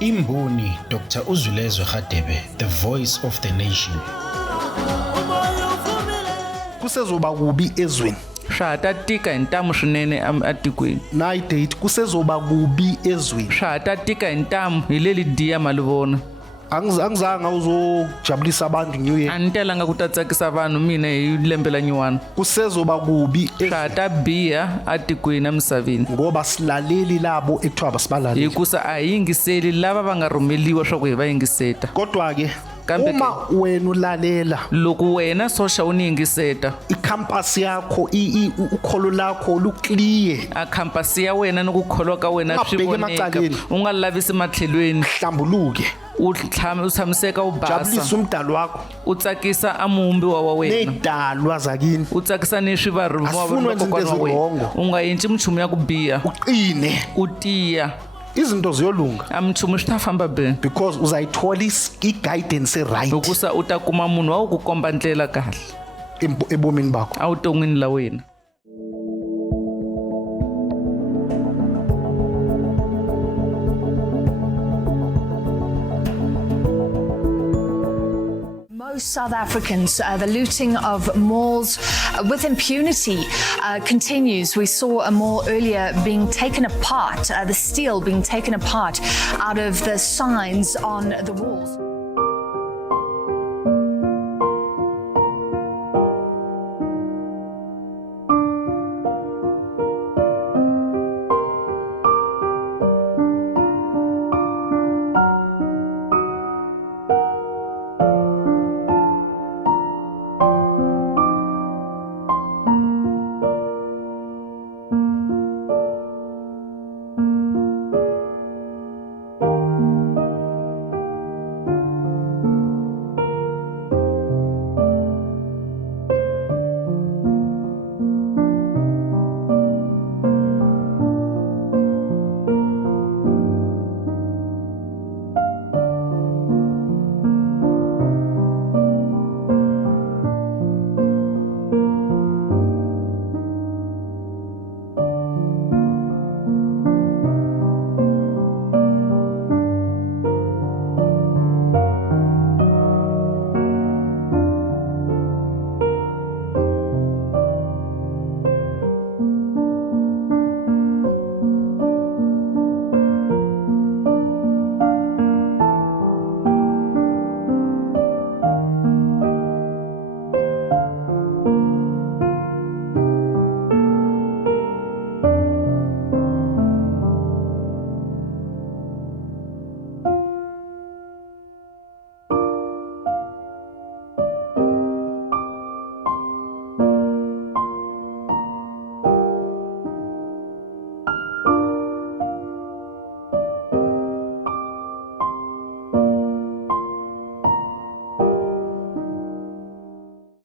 Imboni Dr. Uzulezwe Radebe, the voice of the nation. Kusezoba kubi ezweni. Swa ta tika hi ntamu swinene atikweni. Night date kusezoba kubi ezweni. Swa ta tika hi ntamu hi leli diya malivona. Angizanga uzojabulisa abantu New Year. Antelanga ku ta tsakisa vanhu mina hi lembe la nyuwana. Kusezoba kubi Swa ta biya atikweni emisaveni. ngoba silaleli labo ekuthiwa basibalaleli. Hikusa a hi yingiseli lava va nga rhumeliwa swa ku hi va yingiseta. Kodwa ke Kambe uma wena ulalela loko wena social u ni yingiseta icampus yakho ukholo lakho luclear a khampasi ya wena ni ku kholwa ka wena swi Ungabheki voneka emacaleni. u nga lavisi matlhelweni hlambuluke u tshamiseka u basa jabulisa umdali wakho u tsakisa amumbi wa wena nedalwa zakini u tsakisa ni swivarhi Asifuni wenze izinto ezilongo. u nga yinci minchumu ya ku biha uqine u tiya izinto ziyolunga a minchumu swi ta famba be because uzayithola i-guidance right hikusa u ta kuma munhu wa ku komba ndlela kahle ebomini bakho. a vuton'wini la wena. Most South Africans, the looting of malls with impunity continues. We saw a mall earlier being taken apart, the steel being taken apart out of the signs on the walls.